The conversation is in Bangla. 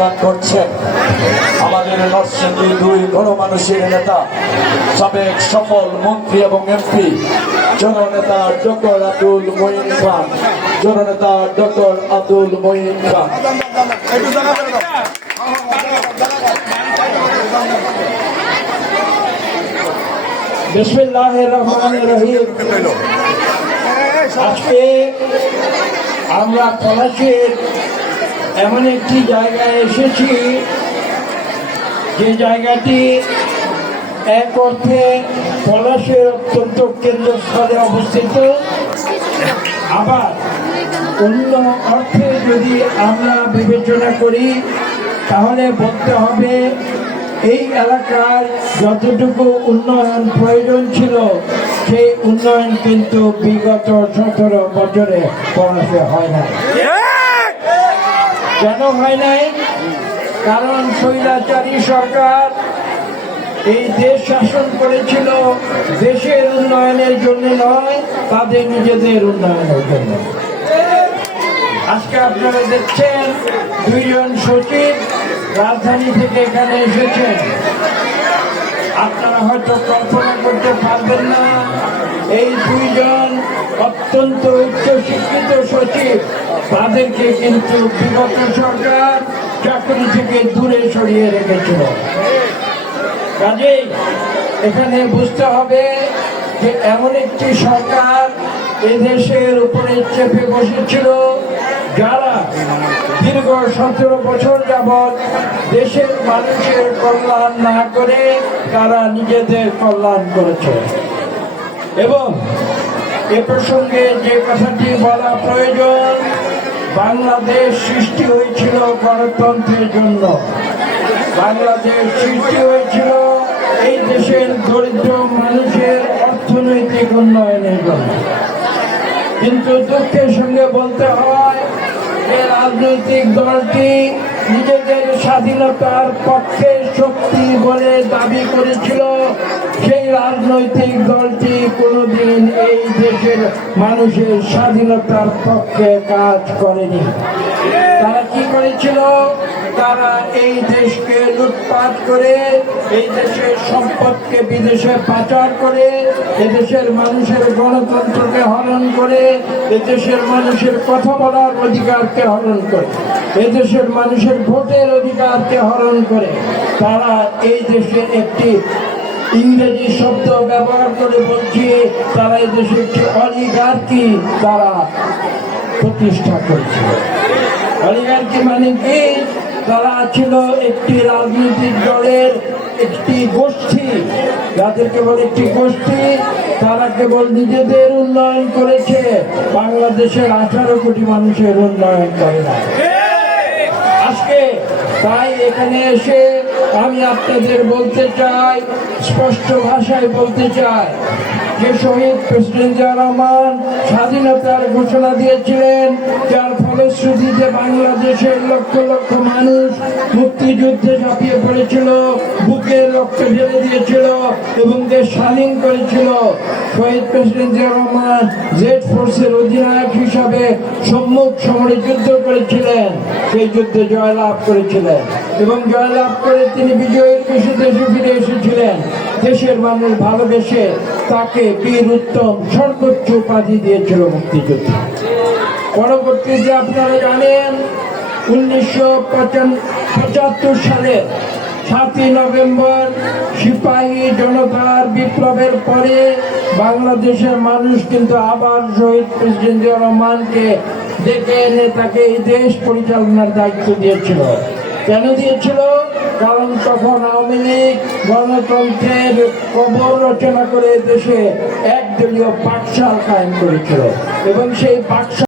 অবস্থান করছেন আমাদের নরসিংদী 2 গণমানুষের নেতা, সাবেক সফল মন্ত্রী এবং এমপি জননেতা ডক্টর আব্দুল মঈন খান, জননেতা ডক্টর আব্দুল মঈন খান। বিসমিল্লাহির রহমানির রহিম। আজকে আমরা পলাশীর এমন একটি জায়গায় এসেছি যে জায়গাটি এক অর্থে পলাশীর অত্যন্ত কেন্দ্রস্থলে অবস্থিত, আবার অন্য অর্থে যদি আমরা বিবেচনা করি তাহলে বলতে হবে এই এলাকার যতটুকু উন্নয়ন প্রয়োজন ছিল সেই উন্নয়ন কিন্তু বিগত 17 বছরে পলাশে হয় নাই। কেন হয় নাই? কারণ স্বৈরাচারী সরকার এই দেশ শাসন করেছিল দেশের উন্নয়নের জন্য নয়, তাদের নিজেদের উন্নয়নের জন্য। আজকে আপনারা দেখছেন 2 জন সচিব রাজধানী থেকে এখানে এসেছেন। আপনারা হয়তো কল্পনা করতে পারবেন না এই 2 জন অত্যন্ত উচ্চ শিক্ষিত সচিব, তাদেরকে কিন্তু বিগত সরকার চাকরি থেকে দূরে সরিয়ে রেখেছিল। কাজেই এখানে বুঝতে হবে যে এমন একটি সরকার এদেশের উপরে চেপে বসেছিল যারা দীর্ঘ 17 বছর যাবৎ দেশের মানুষের কল্যাণ না করে তারা নিজেদের কল্যাণ করেছে। এবং এ প্রসঙ্গে যে কথাটি বলা প্রয়োজন, বাংলাদেশ সৃষ্টি হয়েছিল গণতন্ত্রের জন্য, বাংলাদেশ সৃষ্টি হয়েছিল এই দেশের দরিদ্র মানুষের অর্থনৈতিক উন্নয়নের জন্য। কিন্তু দুঃখের সঙ্গে বলতে হয় যে রাজনৈতিক দলটি নিজেদের স্বাধীনতার পক্ষে শক্তি বলে দাবি করেছিল, সেই রাজনৈতিক দলটি কোনোদিন এই দেশের মানুষের স্বাধীনতার পক্ষে কাজ করেনি। তারা কি করেছিল? তারা এই দেশকে লুটপাট করে, এই দেশের সম্পদকে বিদেশে পাচার করে, এদেশের মানুষের গণতন্ত্রকে হরণ করে, এদেশের মানুষের কথা বলার অধিকারকে হরণ করে, এদেশের মানুষের ভোটের অধিকারকে হরণ করে তারা এই দেশে একটি ইংরেজি শব্দ ব্যবহার করে বলছি, তারা এই দেশে একটি অলিগার্কি তারা প্রতিষ্ঠা করেছিল। অলিগার্কি মানে কি? তারা ছিল একটি রাজনৈতিক দলের একটি গোষ্ঠী, যাদেরকে বলে একটি গোষ্ঠী। তারা কেবল নিজেদের উন্নয়ন করেছে, বাংলাদেশের 18 কোটি মানুষের উন্নয়ন করে না। আজকে তাই এখানে এসে আমি আপনাদের বলতে চাই, স্পষ্ট ভাষায় বলতে চাই যে শহীদ প্রেসিডেন্ট জিয়া রহমান স্বাধীনতার ঘোষণা দিয়েছিলেন, যার ফলশ্রুতিতে বাংলাদেশের লক্ষ লক্ষ মানুষ মুক্তিযুদ্ধে ঝাঁপিয়ে পড়েছিল, বুকের রক্ত ঢেলে দিয়েছিল এবং দেশ স্বাধীন করেছিল। শহীদ প্রেসিডেন্ট জিয়া রহমান জেড ফোর্সের অধিনায়ক হিসাবে সম্মুখ সমরে যুদ্ধ করেছিলেন, সেই যুদ্ধে জয়লাভ করেছিলেন এবং জয়লাভ করে তিনি বিজয়ের বেশি দেশে ফিরে এসেছিলেন। দেশের মানুষ ভালোবেসে তাকে বীর উত্তম সর্বোচ্চ উপাধি দিয়েছিল মুক্তিযুদ্ধ। পরবর্তীতে আপনারা জানেন 1975 সালের 7ই নভেম্বর সিপাহী জনতার বিপ্লবের পরে বাংলাদেশের মানুষ কিন্তু আবার শহীদ প্রেসিডেন্ট জিয়া রহমানকে ডেকে এনে তাকে এই দেশ পরিচালনার দায়িত্ব দিয়েছিল। কেন দিয়েছিল? কারণ তখন আওয়ামী লীগ গণতন্ত্রের কবর রচনা করে দেশে একদলীয় পাঠশালা কায়েম করেছিল এবং সেই পাঠশালা